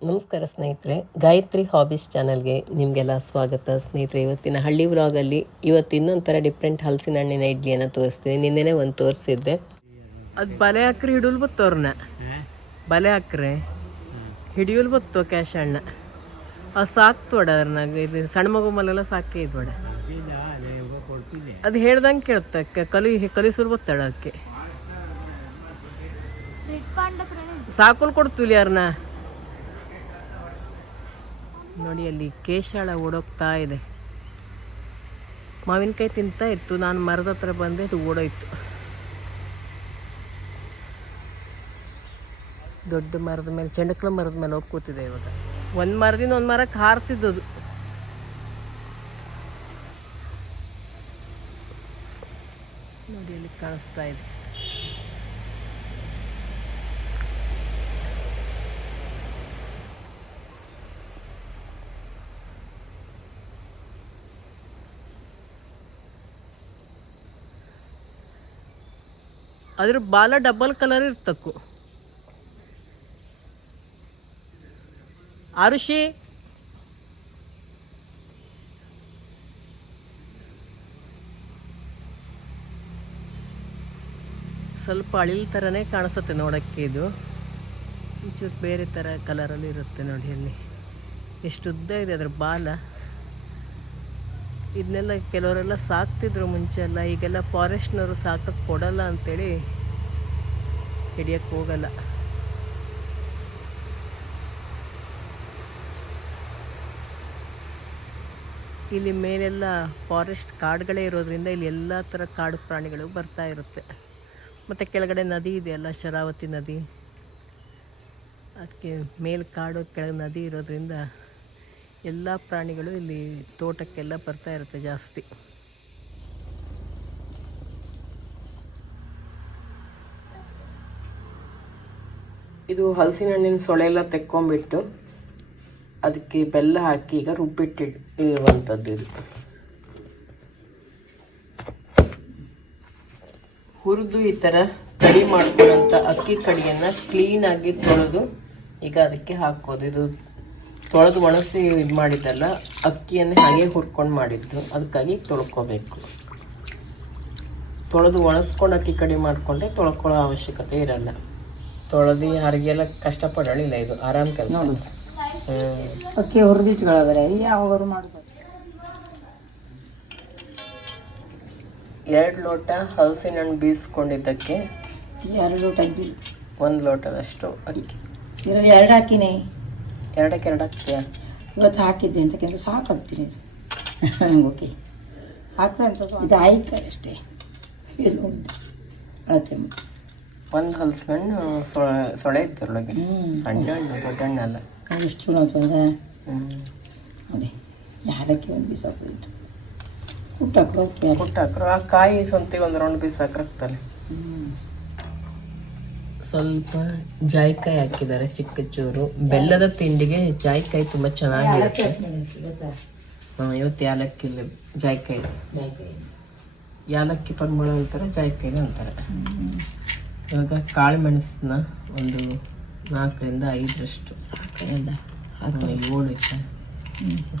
ನಮಸ್ಕಾರ ಸ್ನೇಹಿತರೆ ಗಾಯತ್ರಿ ಹಾಬೀಸ್ ಚಾನಲ್ಗೆ ನಿಮಗೆಲ್ಲ ಸ್ವಾಗತ. ಸ್ನೇಹಿತರೆ ಇವತ್ತಿನ ಹಳ್ಳಿ ವ್ಲಾಗಲ್ಲಿ ಇವತ್ತು ಇನ್ನೊಂದು ಥರ ಡಿಫ್ರೆಂಟ್ ಹಲಸಿನ ಹಣ್ಣಿನ ಇಡ್ಲಿಯನ್ನು ತೋರಿಸ್ತೀನಿ. ನಿನ್ನೆನೆ ಒಂದು ತೋರಿಸಿದ್ದೆ. ಅದು ಬಲೆ ಹಾಕ್ರಿ ಹಿಡಿಯಲ್ ಬತ್ತು ಅವ್ರನ್ನ ಬಲೆ ಹಾಕ್ರೆ ಹಿಡಿಯಲ್ ಬತ್ತು ಕ್ಯಾಶ್ ಹಣ್ಣ ಅದು ಸಾಕ್ತೋಡ ಇದು ಸಣ್ಣ ಮಗು ಮಲೆಲ್ಲ ಸಾಕೇ ಇದ್ವಡ ಅದು ಹೇಳ್ದಂಗೆ ಕೇಳ್ತಕ್ಕ ಕಲಿ ಕಲಿಸಲು ಬತ್ತಾಳ ಅದಕ್ಕೆ ಸಾಕೊಂಡು ಕೊಡ್ತೀವಿ ಯಾರನ್ನ ನೋಡಿ ಅಲ್ಲಿ ಕೇಶಾಳ ಓಡೋಗ್ತಾ ಇದೆ. ಮಾವಿನಕಾಯಿ ತಿಂತಾ ಇತ್ತು, ನಾನು ಮರದ ಹತ್ರ ಬಂದೆ, ಅದು ಓಡೋಯ್ತು. ದೊಡ್ಡ ಮರದ ಮೇಲೆ, ಚೆಂಡಕ್ಲ ಮರದ ಮೇಲೆ ಹೋಗಿ ಕೂತಿದೆ ಇವಾಗ. ಒಂದು ಮರದಿಂದ ಒಂದು ಮರಕ್ಕೆ ಹಾರ್ತಿದ್ದದು ನೋಡಿ ಅಲ್ಲಿ ಕಾಣಿಸ್ತಾ ಇದೆ. ಅದ್ರ ಬಾಲ ಡಬಲ್ ಕಲರ್ ಇರ್ತಕ್ಕು. ಅರುಷಿ ಸ್ವಲ್ಪ ಅಳಿಲ್ ಥರನೇ ಕಾಣಿಸುತ್ತೆ ನೋಡೋಕ್ಕೆ ಇದು. ಒಂಚೂರು ಬೇರೆ ಥರ ಕಲರಲ್ಲಿ ಇರುತ್ತೆ ನೋಡಿ ಅಲ್ಲಿ. ಎಷ್ಟು ಉದ್ದ ಇದೆ ಅದ್ರ ಬಾಲ. ಇದನ್ನೆಲ್ಲ ಕೆಲವರೆಲ್ಲ ಸಾಕ್ತಿದ್ರು ಮುಂಚೆ ಎಲ್ಲ ಈಗೆಲ್ಲ ಫಾರೆಸ್ಟ್ನವರು ಸಾಕಕ್ಕೆ ಕೊಡಲ್ಲ ಅಂತೇಳಿ ಹಿಡಿಯಕ್ಕೆ ಹೋಗಲ್ಲ ಇಲ್ಲಿ ಮೇಲೆಲ್ಲ ಫಾರೆಸ್ಟ್ ಕಾಡುಗಳೇ ಇರೋದ್ರಿಂದ ಇಲ್ಲಿ ಎಲ್ಲ ಥರ ಕಾಡು ಪ್ರಾಣಿಗಳು ಬರ್ತಾ ಇರುತ್ತೆ. ಮತ್ತು ಕೆಳಗಡೆ ನದಿ ಇದೆಯಲ್ಲ ಶರಾವತಿ ನದಿ. ಅದಕ್ಕೆ ಮೇಲೆ ಕಾಡು, ಕೆಳಗೆ ನದಿ ಇರೋದ್ರಿಂದ ಎಲ್ಲ ಪ್ರಾಣಿಗಳು ಇಲ್ಲಿ ತೋಟಕ್ಕೆಲ್ಲ ಬರ್ತಾ ಇರುತ್ತೆ ಜಾಸ್ತಿ. ಇದು ಹಲಸಿನ ಹಣ್ಣಿನ ಸೊಳೆ ಎಲ್ಲ ತೆಕ್ಕೊಂಬಿಟ್ಟು ಅದಕ್ಕೆ ಬೆಲ್ಲ ಹಾಕಿ ಈಗ ರುಬ್ಬಿಟ್ಟು ಇರುವಂಥದ್ದು ಇದು. ಹುರಿದು ಈ ಥರ ಕಡಿ ಮಾಡ್ಕೊಳ್ಳೋಂಥ ಅಕ್ಕಿ ಕಡಿಯನ್ನು ಕ್ಲೀನಾಗಿ ತೊಳೆದು ಈಗ ಅದಕ್ಕೆ ಹಾಕೋದು. ಇದು ತೊಳೆದು ಒಣಸಿ ಇದು ಮಾಡಿದ್ದಲ್ಲ ಅಕ್ಕಿಯನ್ನು ಹಾಗೆ ಹುರ್ಕೊಂಡು ಮಾಡಿದ್ದು. ಅದಕ್ಕಾಗಿ ತೊಳ್ಕೊಬೇಕು. ತೊಳೆದು ಒಣಸ್ಕೊಂಡು ಅಕ್ಕಿ ಕಡಿಮೆ ಮಾಡಿಕೊಂಡ್ರೆ ತೊಳ್ಕೊಳ್ಳೋ ಅವಶ್ಯಕತೆ ಇರಲ್ಲ. ತೊಳೆದು ಯಾರಿಗೆಲ್ಲ ಕಷ್ಟಪಡೋಳಿಲ್ಲ ಇದು ಆರಾಮ್ ಕೆಲಸ. ಅಕ್ಕಿ ಹುರಿದಿಟ್ಕೊಳ್ಳೋದ್ರೆ ಯಾವಾಗಾರು ಮಾಡ್ಬೋದು. ಎರಡು ಲೋಟ ಹಲಸಿನ ಹಣ್ಣು ಬೀಸ್ಕೊಂಡಿದ್ದಕ್ಕೆ ಎರಡು ಲೋಟ ಒಂದು ಲೋಟದಷ್ಟು ಅಕ್ಕಿ. ಇದರಲ್ಲಿ ಎರಡು ಹಾಕಿನಿ. ಎರಡಕ್ಕೆ ಎರಡು ಹಾಕ್ತೀಯಾ ಇವತ್ತು ಹಾಕಿದ್ದೆ ಅಂತಕ್ಕಿಂತ ಸಾಕು ಹಾಕ್ತೀನಿ ಓಕೆ ಅಂತ ಇದು ಆಯ್ತು ಅಷ್ಟೇ. ಇದು ಅಳತೆ ಒಂದು ಹಲಸಿನ ಹಣ್ಣು ಸೊಳೆ ಇತ್ತು ಒಳಗೆ ಸಣ್ಣ ಹಣ್ಣು ದೊಡ್ಡ ಹಣ್ಣು ಅಲ್ಲ. ಎಷ್ಟು ಚಲೋ ಹ್ಞೂ ನೋಡಿ ಯಾರಕ್ಕೆ ಒಂದು ಬೀಸ ಹಾಕೋದು ಕುಟ್ಟಾಕ್ರು ಹೋಗ್ತಾರೆ ಆ ಕಾಯಿ ಸ್ವಂತಿಗೆ ಒಂದು ರೌಂಡ್ ಬೀಸ ಹಾಕಿರ್ತಾರೆ ಹ್ಞೂ ಸ್ವಲ್ಪ ಜಾಯಿಕಾಯಿ ಹಾಕಿದ್ದಾರೆ ಚಿಕ್ಕ ಚೂರು. ಬೆಲ್ಲದ ತಿಂಡಿಗೆ ಜಾಯಿಕಾಯಿ ತುಂಬ ಚೆನ್ನಾಗಿರುತ್ತೆ. ಹಾಂ ಇವತ್ತು ಯಾಲಕ್ಕಿ ಜಾಯಿಕಾಯಿ. ಯಾಲಕ್ಕಿ ಪರಿಮಳ ಅಂತಾರೆ ಜಾಯಿಕಾಯಿನ ಅಂತಾರೆ. ಇವಾಗ ಕಾಳು ಮೆಣಸನ್ನ ಒಂದು ನಾಲ್ಕರಿಂದ ಐದರಷ್ಟು. ಏಳು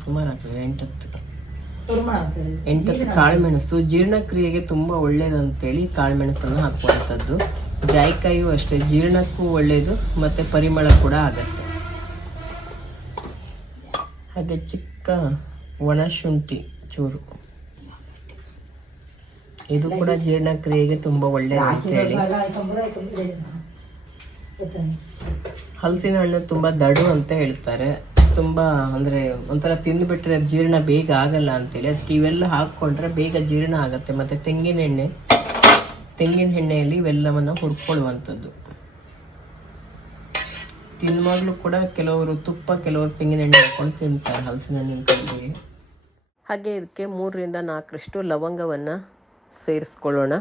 ಸುಮಾರು ಆಗ್ತದೆ ಎಂಟತ್ತು. ಎಂಟತ್ತು ಕಾಳುಮೆಣಸು. ಜೀರ್ಣಕ್ರಿಯೆಗೆ ತುಂಬ ಒಳ್ಳೇದಂತೇಳಿ ಕಾಳುಮೆಣಸನ್ನು ಹಾಕುವಂಥದ್ದು ಜಾಯಿಕಾಯಿಯು ಅಷ್ಟೇ ಜೀರ್ಣಕ್ಕೂ ಒಳ್ಳೆಯದು ಮತ್ತು ಪರಿಮಳ ಕೂಡ ಆಗತ್ತೆ. ಹಾಗೆ ಚಿಕ್ಕ ಒಣಶುಂಠಿ ಚೂರು. ಇದು ಕೂಡ ಜೀರ್ಣಕ್ರಿಯೆಗೆ ತುಂಬ ಒಳ್ಳೆಯದು ಅಂತೇಳಿ ಹಲಸಿನ ಹಣ್ಣು ತುಂಬ ದಡು ಅಂತ ಹೇಳ್ತಾರೆ. ತುಂಬ ಅಂದರೆ ಒಂಥರ ತಿಂದುಬಿಟ್ರೆ ಜೀರ್ಣ ಬೇಗ ಆಗಲ್ಲ ಅಂತೇಳಿ ಅದಕ್ಕೆ ಇವೆಲ್ಲ ಹಾಕ್ಕೊಂಡ್ರೆ ಬೇಗ ಜೀರ್ಣ ಆಗುತ್ತೆ. ಮತ್ತು ತೆಂಗಿನ ಎಣ್ಣೆ ತೆಂಗಿನ ಎಣ್ಣೆಯಲ್ಲಿ ಇವೆಲ್ಲವನ್ನು ಹುರ್ಕೊಳ್ಳುವಂಥದ್ದು. ತಿನ್ನುವಾಗಲೂ ಕೂಡ ಕೆಲವರು ತುಪ್ಪ ಕೆಲವರು ತೆಂಗಿನ ಎಣ್ಣೆ ಹಾಕ್ಕೊಂಡು ತಿಂತಾರೆ ಹಲಸಿನ ಹಣ್ಣಿನ ಕಡ್ಡಿಗೆ ಹಾಗೆ ಇದಕ್ಕೆ ಮೂರರಿಂದ ನಾಲ್ಕರಷ್ಟು ಲವಂಗವನ್ನು ಸೇರಿಸ್ಕೊಳ್ಳೋಣ.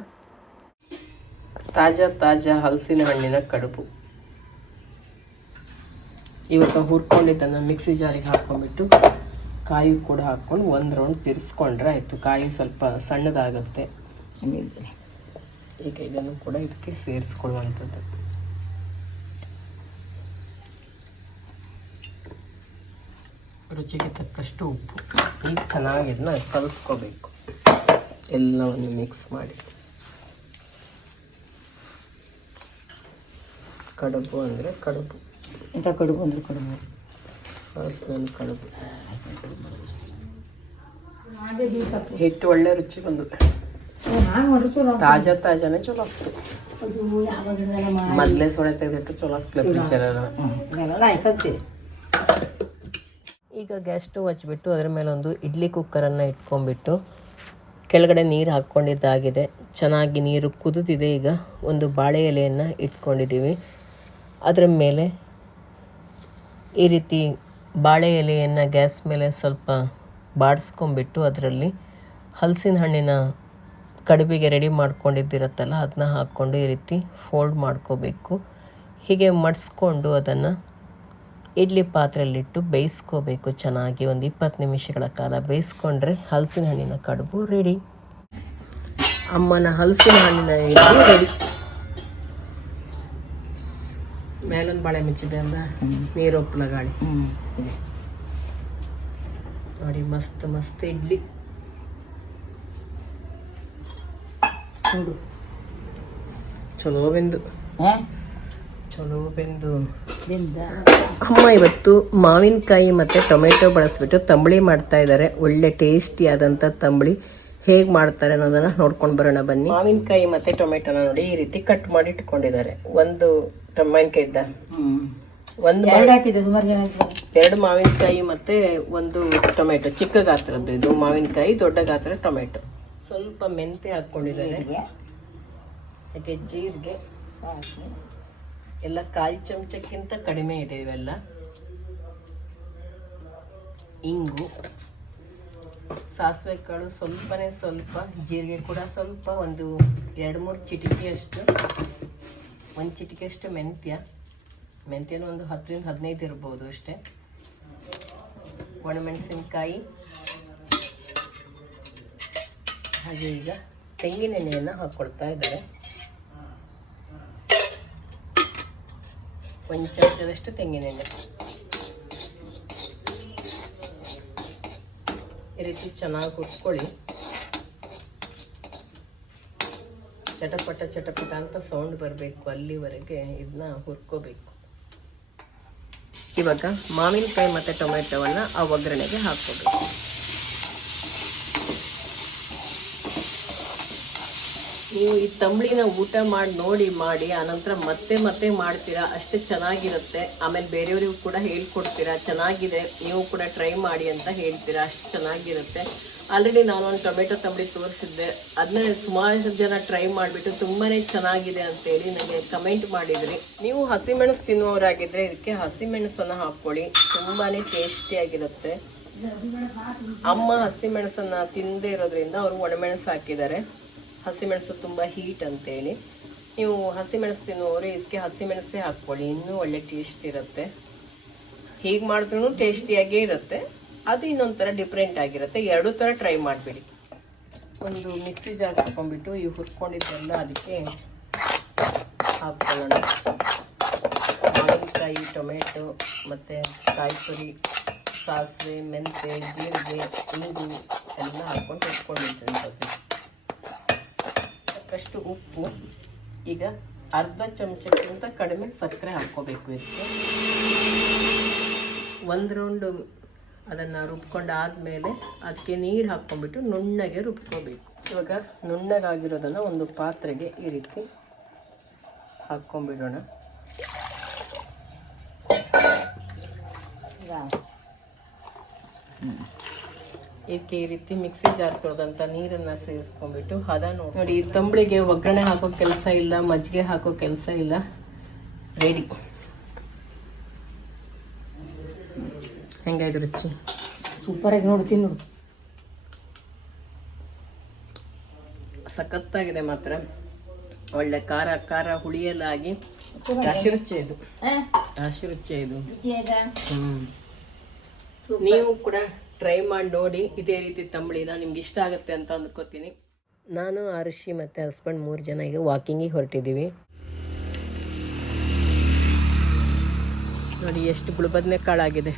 ತಾಜಾ ತಾಜಾ ಹಲಸಿನ ಹಣ್ಣಿನ ಕಡುಬು. ಇವತ್ತು ಹುರ್ಕೊಂಡಿದ್ದನ್ನು ಮಿಕ್ಸಿ ಜಾರಿಗೆ ಹಾಕ್ಕೊಂಡ್ಬಿಟ್ಟು ಕಾಯಿ ಕೂಡ ಹಾಕ್ಕೊಂಡು ಒಂದು ರೌಂಡ್ ತಿರ್ಸ್ಕೊಂಡ್ರೆ ಆಯಿತು. ಕಾಯಿ ಸ್ವಲ್ಪ ಸಣ್ಣದಾಗುತ್ತೆ. ಈಗ ಇದನ್ನು ಕೂಡ ಇದಕ್ಕೆ ಸೇರಿಸ್ಕೊಳ್ಳುವಂಥದ್ದು. ರುಚಿಗೆ ತಕ್ಕಷ್ಟು ಉಪ್ಪು. ಈಗ ಚೆನ್ನಾಗಿ ಇದನ್ನ ಕಲಿಸ್ಕೋಬೇಕು. ಎಲ್ಲವನ್ನು ಮಿಕ್ಸ್ ಮಾಡಿ. ಕಡುಬು ಅಂದರೆ ಕಡುಬು. ಎಂಥ ಕಡುಬು ಅಂದರೆ ಕಡುಬು? ಹಲಸಿನ ಕಡುಬು. ಹಿಟ್ಟು ಒಳ್ಳೆ ರುಚಿ ಬಂದು ತಾಜಾ ತಾಜಾನೇ ಚಲೋ ಆಗ್ತದೆ. ಮೊದಲೇ ಸೊಳೆ ತೆಗೆದಿಟ್ಟು ಚಲೋ ಆಗ್ತದೆ ಈಗ ಗ್ಯಾಸ್ ಸ್ಟವ್ ಹಚ್ಬಿಟ್ಟು ಅದ್ರ ಮೇಲೆ ಒಂದು ಇಡ್ಲಿ ಕುಕ್ಕರನ್ನು ಇಟ್ಕೊಂಡ್ಬಿಟ್ಟು ಕೆಳಗಡೆ ನೀರು ಹಾಕ್ಕೊಂಡಿದ್ದಾಗಿದೆ. ಚೆನ್ನಾಗಿ ನೀರು ಕುದಿದಿದೆ ಈಗ. ಒಂದು ಬಾಳೆ ಎಲೆಯನ್ನು ಇಟ್ಕೊಂಡಿದ್ದೀವಿ ಅದರ ಮೇಲೆ ಈ ರೀತಿ ಬಾಳೆ ಎಲೆಯನ್ನು ಗ್ಯಾಸ್ ಮೇಲೆ ಸ್ವಲ್ಪ ಬಾಡಿಸ್ಕೊಂಬಿಟ್ಟು ಅದರಲ್ಲಿ ಹಲಸಿನ ಹಣ್ಣಿನ ಕಡುಬಿಗೆ ರೆಡಿ ಮಾಡ್ಕೊಂಡಿದ್ದಿರತ್ತಲ್ಲ ಅದನ್ನ ಹಾಕ್ಕೊಂಡು ಈ ರೀತಿ ಫೋಲ್ಡ್ ಮಾಡ್ಕೋಬೇಕು. ಹೀಗೆ ಮಡಿಸ್ಕೊಂಡು ಅದನ್ನು ಇಡ್ಲಿ ಪಾತ್ರೆಯಲ್ಲಿಟ್ಟು ಬೇಯಿಸ್ಕೋಬೇಕು ಚೆನ್ನಾಗಿ. ಒಂದು ಇಪ್ಪತ್ತು ನಿಮಿಷಗಳ ಕಾಲ ಬೇಯಿಸ್ಕೊಂಡ್ರೆ ಹಲಸಿನ ಹಣ್ಣಿನ ಕಡುಬು ರೆಡಿ ಅಮ್ಮನ ಹಲಸಿನ ಹಣ್ಣಿನ ಇಡ್ಲಿ ರೆಡಿ ಮೇಲೊಂದು ಬಾಳೆ ಮುಚ್ಚಿದೆ ಅಂದ ನೀರೊಪ್ಪಿನ ಗಾಳಿ. ನೋಡಿ ಮಸ್ತ್ ಮಸ್ತ್ ಇಡ್ಲಿ. ನೋಡು. ಚಲೋ ಬೆಂದು. ಚಲೋ ಬೆಂದು. ಅಮ್ಮ ಇವತ್ತು ಮಾವಿನಕಾಯಿ ಮತ್ತು ಟೊಮೆಟೊ ಬಳಸ್ಬಿಟ್ಟು ತಂಬಳಿ ಮಾಡ್ತಾ ಇದ್ದಾರೆ ಒಳ್ಳೆ ಟೇಸ್ಟಿ ಆದಂಥ ತಂಬಳಿ. ಹೇಗೆ ಮಾಡ್ತಾರೆ ಅನ್ನೋದನ್ನ ನೋಡ್ಕೊಂಡು ಬರೋಣ ಬನ್ನಿ. ಮಾವಿನಕಾಯಿ ಮತ್ತು ಟೊಮೆಟೊನ ನೋಡಿ ಈ ರೀತಿ ಕಟ್ ಮಾಡಿ ಇಟ್ಕೊಂಡಿದ್ದಾರೆ. ಒಂದು ಮಾವಿನಕಾಯಿ ಇದ್ದ ಒಂದು ಎರಡು ಮಾವಿನಕಾಯಿ ಮತ್ತೆ ಒಂದು ಟೊಮೆಟೊ. ಚಿಕ್ಕ ಗಾತ್ರದ್ದು ಇದು ಮಾವಿನಕಾಯಿ ದೊಡ್ಡ ಗಾತ್ರ ಟೊಮೆಟೊ. ಸ್ವಲ್ಪ ಮೆಂತೆ ಹಾಕ್ಕೊಂಡಿದ್ದಾರೆ ಅದಕ್ಕೆ ಜೀರಿಗೆ ಸಾಕು ಎಲ್ಲ ಕಾಲು ಚಮಚಕ್ಕಿಂತ ಕಡಿಮೆ ಇದೆ ಇವೆಲ್ಲ. ಇಂಗು ಸಾಸಿವೆ ಕಾಳು ಸ್ವಲ್ಪನೇ ಸ್ವಲ್ಪ ಜೀರಿಗೆ ಕೂಡ ಸ್ವಲ್ಪ ಒಂದು ಎರಡು ಮೂರು ಚಿಟಿಕೆಯಷ್ಟು ಒಂದು ಚಿಟಿಕೆಯಷ್ಟು ಮೆಂತ್ಯ. ಮೆಂತ್ಯನೂ ಒಂದು ಹತ್ತರಿಂದ ಹದಿನೈದು ಇರ್ಬೋದು ಅಷ್ಟೇ. ಒಣಮೆಣಸಿನ್ಕಾಯಿ ಹಾಗೆ ಈಗ ತೆಂಗಿನೆಣ್ಣೆಯನ್ನು ಹಾಕ್ಕೊಳ್ತಾ ಇದ್ದಾರೆ. ಒಂದು ಚಮಚದಷ್ಟು ತೆಂಗಿನೆಣ್ಣೆ. ಈ ರೀತಿ ಚೆನ್ನಾಗಿ ಕುಟ್ಕೊಳ್ಳಿ. ಚಟಪಟ ಚಟಪಟ ಅಂತ ಸೌಂಡ್ ಬರಬೇಕು ಅಲ್ಲಿವರೆಗೆ ಇದನ್ನ ಹುರ್ಕೋಬೇಕು. ಇವಾಗ ಮಾವಿನಕಾಯಿ ಮತ್ತು ಟೊಮೆಟೊವನ್ನು ಆ ಒಗ್ಗರಣೆಗೆ ಹಾಕ್ಕೋಬೇಕು. ನೀವು ಈ ತಂಬಳಿನ ಊಟ ಮಾಡಿ ನೋಡಿ, ಮಾಡಿ ಆನಂತರ ಮತ್ತೆ ಮತ್ತೆ ಮಾಡ್ತೀರಾ, ಅಷ್ಟು ಚೆನ್ನಾಗಿರುತ್ತೆ. ಆಮೇಲೆ ಬೇರೆಯವರಿಗೂ ಕೂಡ ಹೇಳ್ಕೊಡ್ತೀರಾ, ಚೆನ್ನಾಗಿದೆ, ನೀವು ಕೂಡ ಟ್ರೈ ಮಾಡಿ ಅಂತ ಹೇಳ್ತೀರಾ, ಅಷ್ಟು ಚೆನ್ನಾಗಿರುತ್ತೆ. ಆಲ್ರೆಡಿ ನಾನು ಒಂದು ಟೊಮೆಟೊ ತಂಬಳಿ ತೋರಿಸಿದ್ದೆ. ಅದನ್ನ ಸುಮಾರು ಜನ ಟ್ರೈ ಮಾಡಿಬಿಟ್ಟು ತುಂಬಾ ಚೆನ್ನಾಗಿದೆ ಅಂತೇಳಿ ನನಗೆ ಕಮೆಂಟ್ ಮಾಡಿದ್ರಿ. ನೀವು ಹಸಿಮೆಣಸು ತಿನ್ನುವವರಾಗಿದ್ದರೆ ಇದಕ್ಕೆ ಹಸಿಮೆಣಸನ್ನು ಹಾಕ್ಕೊಳ್ಳಿ. ತುಂಬಾ ಟೇಸ್ಟಿಯಾಗಿರುತ್ತೆ. ಅಮ್ಮ ಹಸಿಮೆಣಸನ್ನು ತಿನ್ನದೇ ಇರೋದ್ರಿಂದ ಅವರು ಒಣಮೆಣಸು ಹಾಕಿದ್ದಾರೆ. ಹಸಿಮೆಣಸು ತುಂಬ ಹೀಟ್ ಅಂತೇಳಿ. ನೀವು ಹಸಿಮೆಣಸು ತಿನ್ನುವವರು ಇದಕ್ಕೆ ಹಸಿಮೆಣಸೇ ಹಾಕ್ಕೊಳ್ಳಿ, ಇನ್ನೂ ಒಳ್ಳೆ ಟೇಸ್ಟ್ ಇರುತ್ತೆ. ಹೀಗೆ ಮಾಡಿದ್ರೂ ಟೇಸ್ಟಿಯಾಗೇ ಇರುತ್ತೆ. ಅದು ಇನ್ನೊಂದು ಥರ ಡಿಫ್ರೆಂಟ್ ಆಗಿರುತ್ತೆ. ಎರಡೂ ಥರ ಟ್ರೈ ಮಾಡಿಬಿಡಿ. ಒಂದು ಮಿಕ್ಸಿ ಜಾರ್ ಹಾಕ್ಕೊಂಡ್ಬಿಟ್ಟು ಈ ಹುರ್ಕೊಂಡಿದ್ದೆಲ್ಲ ಅದಕ್ಕೆ ಹಾಕ್ಕೊಳ್ಳೋಣ. ಮಾವಿನಕಾಯಿ, ಟೊಮೆಟೊ, ಮತ್ತು ಕಾಯಿಪುರಿ ಸಾಸಿವೆ ಮೆಂತೆ ಜೀರಿಗೆ, ಇಂಗು ಎಲ್ಲ ಹಾಕ್ಕೊಂಡು ಹುರ್ಕೊಂಡಿರ್ತೀನಿ ಸಾಕಷ್ಟು ಉಪ್ಪು, ಈಗ ಅರ್ಧ ಚಮಚಕ್ಕಿಂತ ಕಡಿಮೆ ಸಕ್ಕರೆ ಹಾಕ್ಕೋಬೇಕು ಇದಕ್ಕೆ. ಒಂದು ರೌಂಡು ಅದನ್ನು ರುಬ್ಕೊಂಡಾದಮೇಲೆ ಅದಕ್ಕೆ ನೀರು ಹಾಕ್ಕೊಂಡ್ಬಿಟ್ಟು ನುಣ್ಣಗೆ ರುಬ್ಕೋಬೇಕು. ಇವಾಗ ನುಣ್ಣಗಾಗಿರೋದನ್ನು ಒಂದು ಪಾತ್ರೆಗೆ ಈ ರೀತಿ ಹಾಕ್ಕೊಂಡ್ಬಿಡೋಣ. ಈಗ ಇದಕ್ಕೆ ಈ ರೀತಿ ಮಿಕ್ಸಿ ಜಾರ್ ತೊಳೆದಂಥ ನೀರನ್ನ ಸೇರಿಸ್ಕೊಂಡ್ಬಿಟ್ಟು ಹದ ನೋಡಿ ತಂಬಳಿಗೆ ಒಗ್ಗರಣೆ ಹಾಕೋ ಕೆಲಸ ಇಲ್ಲ ಮಜ್ಜಿಗೆ ಹಾಕೋ ಕೆಲಸ ಇಲ್ಲ. ರೆಡಿ ಹೆಂಗಾಯ್ತು ರುಚಿ? ಸೂಪರ್ ಆಗಿ ತಿನ್ನು. ನೋಡು ಸಖತ್ತಾಗಿದೆ ಮಾತ್ರ. ಒಳ್ಳೆ ಖಾರ ಖಾರ ಹುಳಿಯಲ್ಲಾಗಿ. ಹಸಿ ರುಚಿ ಇದು. ಹಸಿ ರುಚಿ ಇದು. ಹ್ಮ್. ನೀವು ಕೂಡ ಟ್ರೈ ಮಾಡಿ ನೋಡಿ ಇದೇ ರೀತಿ ತಂಬಳಿನ ನಿಮ್ಗೆ ಇಷ್ಟ ಆಗುತ್ತೆ ಅಂತ ಅಂದ್ಕೋತೀನಿ. ನಾನು ಆರುಷಿ ಮತ್ತು ಹಸ್ಬೆಂಡ್ ಮೂರು ಜನ ಈಗ ವಾಕಿಂಗಿಗೆ ಹೊರಟಿದ್ದೀವಿ ನೋಡಿ ಎಷ್ಟು ಗುಳ್ಬದನೆ ಕಾಳಾಗಿದೆ.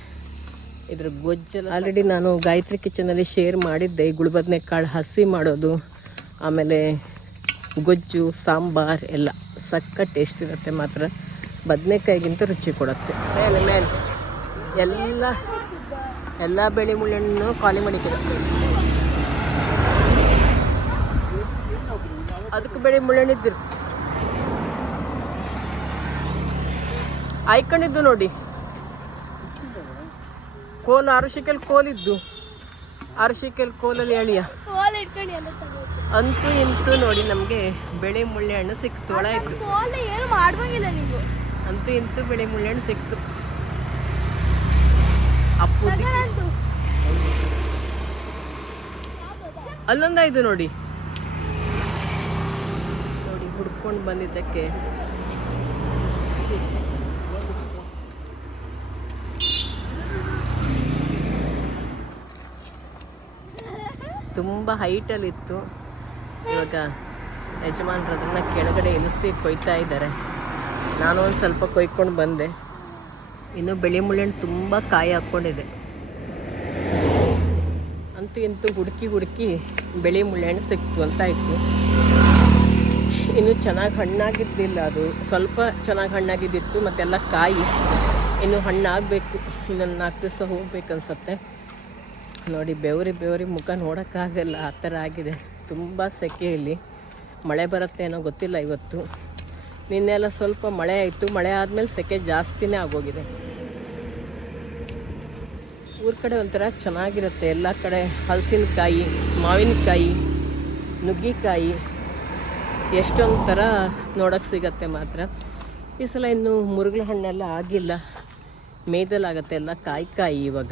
ಇದ್ರ ಗೊಜ್ಜಲ್ಲಿ ಆಲ್ರೆಡಿ ನಾನು ಗಾಯತ್ರಿ ಕಿಚನಲ್ಲಿ ಶೇರ್ ಮಾಡಿದ್ದೆ ಈ ಗುಳ್ಬದ್ನೆಕಾಳು ಹಸಿ ಮಾಡೋದು ಆಮೇಲೆ ಗೊಜ್ಜು ಸಾಂಬಾರ್ ಎಲ್ಲ ಸಕ್ಕ ಟೇಸ್ಟ್ ಇರುತ್ತೆ ಮಾತ್ರ. ಬದನೆಕಾಯಿಗಿಂತ ರುಚಿ ಕೊಡುತ್ತೆ. ಮೇಲೆ ಮೇಲೆ ಎಲ್ಲ ಎಲ್ಲ ಬೆಳೆ ಮುಳ್ಳನ್ನು ಖಾಲಿ ಮಾಡಿದ್ದೀರ ಅದಕ್ಕೆ ಬೆಳೆ ಮುಳ್ಳಣ್ಣಿದ್ದಿರು ಆಯ್ಕೊಂಡಿದ್ದು ನೋಡಿ. ಕೋಲ್ ಅರಶಿಕೆಲ್ ಕೋಲಿದ್ದು. ಅರಶಿಕೆಲ್ ಕೋಲಲ್ಲಿ ಎಳಿಯ ಅಂತೂ ಇಂತೂ ನೋಡಿ ನಮಗೆ ಬೆಳೆ ಮುಳ್ಳೆ ಹಣ್ಣು ಸಿಕ್ತು ನೀವು ಅಂತೂ ಇಂತೂ ಬೆಳೆ ಮುಳ್ಳೆ ಹಣ್ಣು ಸಿಕ್ತು. ಅಲ್ಲೊಂದ ಇದು ನೋಡಿ. ನೋಡಿ, ಹುಡ್ಕೊಂಡು ಬಂದಿದ್ದಕ್ಕೆ. ತುಂಬ ಹೈಟಲ್ಲಿತ್ತು ಇವಾಗ ಯಜಮಾನ್ರದನ್ನ ಕೆಳಗಡೆ ಇಳಿಸಿ ಕೊಯ್ತಾ ಇದ್ದಾರೆ. ನಾನು ಒಂದು ಸ್ವಲ್ಪ ಕೊಯ್ಕೊಂಡು ಬಂದೆ. ಇನ್ನು ಬೆಳೆ ಮುಳ್ಳೆಣ್ಣು ತುಂಬ ಕಾಯಿ ಹಾಕ್ಕೊಂಡಿದೆ. ಅಂತೂ ಇಂತೂ ಹುಡುಕಿ ಹುಡುಕಿ ಬೆಳೆ ಮುಳ್ಳೆಣ್ಣು ಸಿಕ್ತು ಅಂತ ಇತ್ತು ಇನ್ನು ಚೆನ್ನಾಗಿ ಹಣ್ಣಾಗಿದ್ದಿಲ್ಲ ಅದು. ಸ್ವಲ್ಪ ಚೆನ್ನಾಗಿ ಹಣ್ಣಾಗಿದ್ದಿತ್ತು, ಮತ್ತೆಲ್ಲ ಕಾಯಿ. ಇನ್ನು ಹಣ್ಣಾಗಬೇಕು. ಇನ್ನೊಂದು ನಾಲ್ಕು ದಿವಸ ಹೋಗ್ಬೇಕನ್ಸತ್ತೆ ನೋಡಿ, ಬೆವರಿ ಬೆವರಿ ಮುಖ ನೋಡೋಕ್ಕಾಗಲ್ಲ. ಆ ಥರ ಆಗಿದೆ. ತುಂಬ ಸೆಕೆ ಮಳೆ ಬರುತ್ತೆ ಏನೋ ಗೊತ್ತಿಲ್ಲ ಇವತ್ತು. ನಿನ್ನೆಲ್ಲ ಸ್ವಲ್ಪ ಮಳೆ ಆಯಿತು. ಮಳೆ ಆದಮೇಲೆ ಸೆಕೆ ಜಾಸ್ತಿನೇ ಆಗೋಗಿದೆ. ಊರ ಕಡೆ ಒಂಥರ ಚೆನ್ನಾಗಿರುತ್ತೆ. ಎಲ್ಲ ಕಡೆ ಹಲಸಿನಕಾಯಿ, ಮಾವಿನಕಾಯಿ, ನುಗ್ಗಿಕಾಯಿ ಎಷ್ಟೊಂದು ಥರ ನೋಡೋಕ್ಕೆ ಸಿಗತ್ತೆ ಮಾತ್ರ. ಈ ಸಲ ಇನ್ನು ಮುರುಗಲ ಹಣ್ಣೆಲ್ಲ ಆಗಿಲ್ಲ. ಮೇದಲಾಗತ್ತೆ ಎಲ್ಲ ಕಾಯಿ ಕಾಯಿ ಇವಾಗ.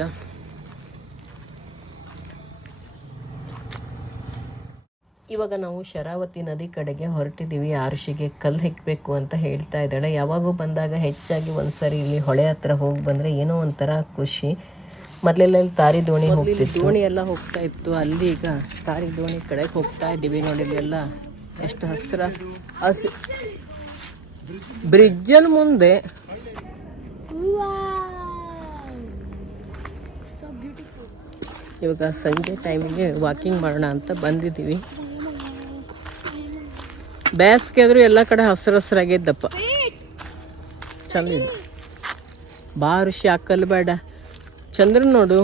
ಇವಾಗ ನಾವು ಶರಾವತಿ ನದಿ ಕಡೆಗೆ ಹೊರಟಿದ್ದೀವಿ ಆರುಷಿಗೆ ಕಲ್ಲು ಹೆಕ್ಕಬೇಕು ಅಂತ ಹೇಳ್ತಾ ಇದ್ದಾಳೆ. ಯಾವಾಗೂ ಬಂದಾಗ ಹೆಚ್ಚಾಗಿ ಒಂದು ಸರಿ ಇಲ್ಲಿ ಹೊಳೆ ಹತ್ರ ಹೋಗಿ ಬಂದರೆ ಏನೋ ಒಂಥರ ಖುಷಿ. ಮೊದಲೆಲ್ಲ ಇಲ್ಲಿ ತಾರಿ ದೋಣಿ ಹೋಗ್ತಿತ್ತು. ದೋಣಿ ಎಲ್ಲ ಹೋಗ್ತಾ ಇತ್ತು. ಅಲ್ಲಿ ಈಗ ತಾರಿ ದೋಣಿ ಕಡೆಗೆ ಹೋಗ್ತಾ ಇದ್ದೀವಿ ನೋಡಿ ಎಲ್ಲ. ಎಷ್ಟು ಹಸಿರ ಹಸಿ ಬ್ರಿಡ್ಜಲ್ಲಿ ಮುಂದೆ. ಇವಾಗ ಸಂಜೆ ಟೈಮಿಗೆ ವಾಕಿಂಗ್ ಮಾಡೋಣ ಅಂತ ಬಂದಿದ್ದೀವಿ. ಬೇಸಿಗೆ ಆದರೂ ಎಲ್ಲ ಕಡೆ ಹಸಿರು ಹಸಿರಾಗಿದ್ದಪ್ಪ ಚಂದ ಬಾ ಋಷಿ ಹಾಕಲ್ ಬೇಡ. ಚಂದ್ರ ನೋಡು.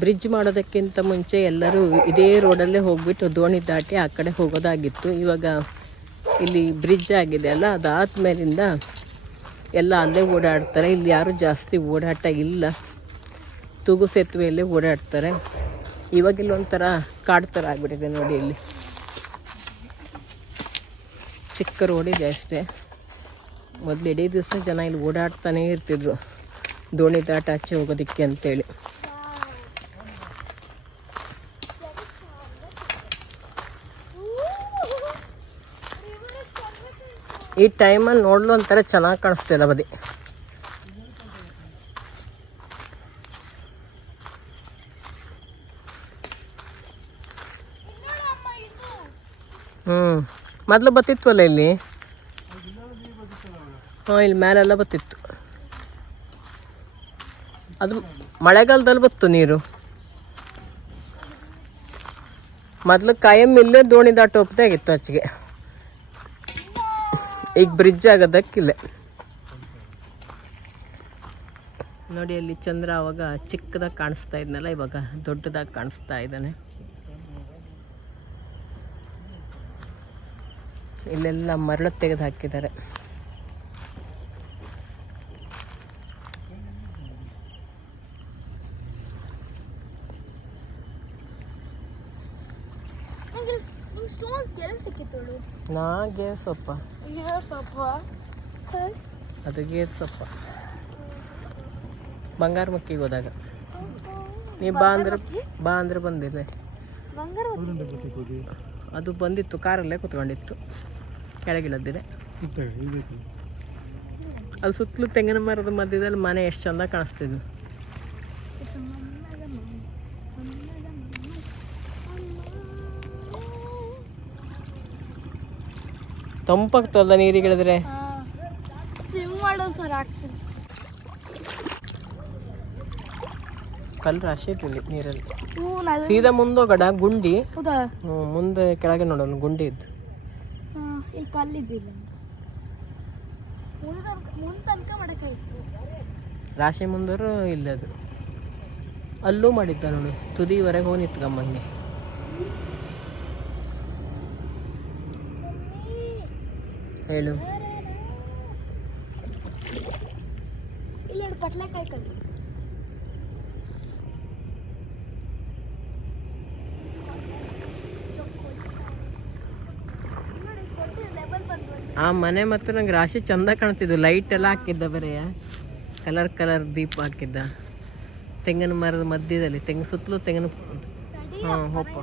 ಬ್ರಿಡ್ಜ್ ಮಾಡೋದಕ್ಕಿಂತ ಮುಂಚೆ ಎಲ್ಲರೂ ಇದೇ ರೋಡಲ್ಲೇ ಹೋಗ್ಬಿಟ್ಟು ದೋಣಿ ದಾಟಿ ಆ ಕಡೆ ಹೋಗೋದಾಗಿತ್ತು. ಇವಾಗ ಇಲ್ಲಿ ಬ್ರಿಡ್ಜ್ ಆಗಿದೆ ಅಲ್ಲ, ಅದಾದ್ಮೇಲಿಂದ ಎಲ್ಲ ಅಲ್ಲೇ ಓಡಾಡ್ತಾರೆ. ಇಲ್ಲಿ ಯಾರು ಜಾಸ್ತಿ ಓಡಾಟ ಇಲ್ಲ. ತೂಗು ಸೇತುವೆಯಲ್ಲೇ ಓಡಾಡ್ತಾರೆ. ಇವಾಗ ಇಲ್ಲೊಂಥರ ಕಾಡು ಥರ ಆಗ್ಬಿಟ್ಟಿದೆ ನೋಡಿ ಇಲ್ಲಿ. ಚಿಕ್ಕ ರೋಡಿದೆ ಅಷ್ಟೇ. ಮೊದಲು ಇಡೀ ದಿವಸ ಜನ ಇಲ್ಲಿ ಓಡಾಡ್ತಾನೇ ಇರ್ತಿದ್ರು. ದೋಣಿ ದಾಟ ಆಚೆ ಹೋಗೋದಕ್ಕೆ ಅಂತೇಳಿ. ಈ ಟೈಮಲ್ಲಿ ನೋಡಲು ಒಂಥರ ಚೆನ್ನಾಗಿ ಕಾಣಿಸ್ತಿಲ್ಲ ಬದಿ ಹ್ಞೂ ಮೊದಲು ಬತ್ತಿತ್ವಲ್ಲ ಇಲ್ಲಿ? ಹಾಂ, ಇಲ್ಲಿ ಮೇಲೆಲ್ಲ ಬತ್ತಿತ್ತು ಅದು ಮಳೆಗಾಲದಲ್ಲಿ ಬತ್ತು ನೀರು. ಮೊದಲು ಕಾಯಂ ಇಲ್ಲೇ ದೋಣಿ ದಾಟು ಆಗಿತ್ತು ಆಚೆಗೆ ಈಗ ಬ್ರಿಡ್ಜ್ ಆಗೋದಕ್ಕಿಲ್ಲ. ನೋಡಿ ಅಲ್ಲಿ ಚಂದ್ರ ಅವಾಗ ಚಿಕ್ಕದಾಗಿ ಕಾಣಿಸ್ತಾ ಇದ್ನಲ್ಲ, ಇವಾಗ ದೊಡ್ಡದಾಗಿ ಕಾಣಿಸ್ತಾ ಇದ್ದಾನೆ. ಇಲ್ಲೆಲ್ಲ ಮರಳು ತೆಗೆದು ಹಾಕಿದ್ದಾರೆ. ನಾ ಗೇರ್ ಸೊಪ್ಪ. ಅದು ಗೇರ್ ಸೊಪ್ಪ. ಬಂಗಾರ ಮಕ್ಕಿಗೆ ಹೋದಾಗ. ನೀ ಬಾ ಅಂದ್ರೆ ಬಾ ಅಂದ್ರೆ ಬಂದಿದೆ ಅದು ಬಂದಿತ್ತು ಕಾರಲ್ಲೇ ಕುತ್ಕೊಂಡಿತ್ತು. ಕೆಳಗಿಳದಿದೆ. ಅದು ಸುತ್ತಲೂ ತೆಂಗಿನ ಮರದ ಮಧ್ಯದಲ್ಲಿ ಮನೆ ಎಷ್ಟು ಚಂದ ಕಾಣಿಸ್ತಿದ್ವು ನೀರಿಗಿಳಿದ್ರೆ ಮಾಡೋದು ಸರ್ ಆಗ್ತೀನಿ ಕಲ್ಲು ರಾಶಿ ಐತಿ ಇಲ್ಲಿ ನೀರಲ್ಲಿ ಸೀದಾ ಮುಂದೋಗಡ ಗುಂಡಿ. ಹೌದಾ? ಮುಂದೆ ಕೆಳಗೆ ನೋಡೋಣ ಗುಂಡಿ ಇದ್ದು. ಇಲ್ಲಿ ಕಲ್ಲಿದ್ದಿಲ್ಲ ಮುಂದೆ ಮುಂದೆ ತನಕ ಮಾಡೋಕ್ಕಾಯ್ತು ರಾಶಿ ಮುಂದರು ಇಲ್ಲದು ಅಲ್ಲೂ ಮಾಡಿದ್ದ ನೋಡಿ ತುದಿವರೆಗೆ ಹೋಗಿ ನಿತ್ಕೊಂಬಂಗೆ ಹೇಳು ಇಲ್ಲಿ ಪಟ್ಲೆಕಾಯಿ ಕಲ್ಲು ಲೆವೆಲ್ ಬಂದು ಆ ಮನೆ ಮತ್ತು ನಂಗೆ ರಾಶಿ ಚಂದ ಕಾಣ್ತಿದ್ದು ಲೈಟ್ ಎಲ್ಲ ಹಾಕಿದ್ದ ಬರೀ. ಕಲರ್ ಕಲರ್ ದೀಪ ಹಾಕಿದ್ದ. ತೆಂಗಿನ ಮರದ ಮಧ್ಯದಲ್ಲಿ ತೆಂಗಿನ ಸುತ್ತಲೂ ತೆಂಗಿನ ಹಾಂ ಹೋಪ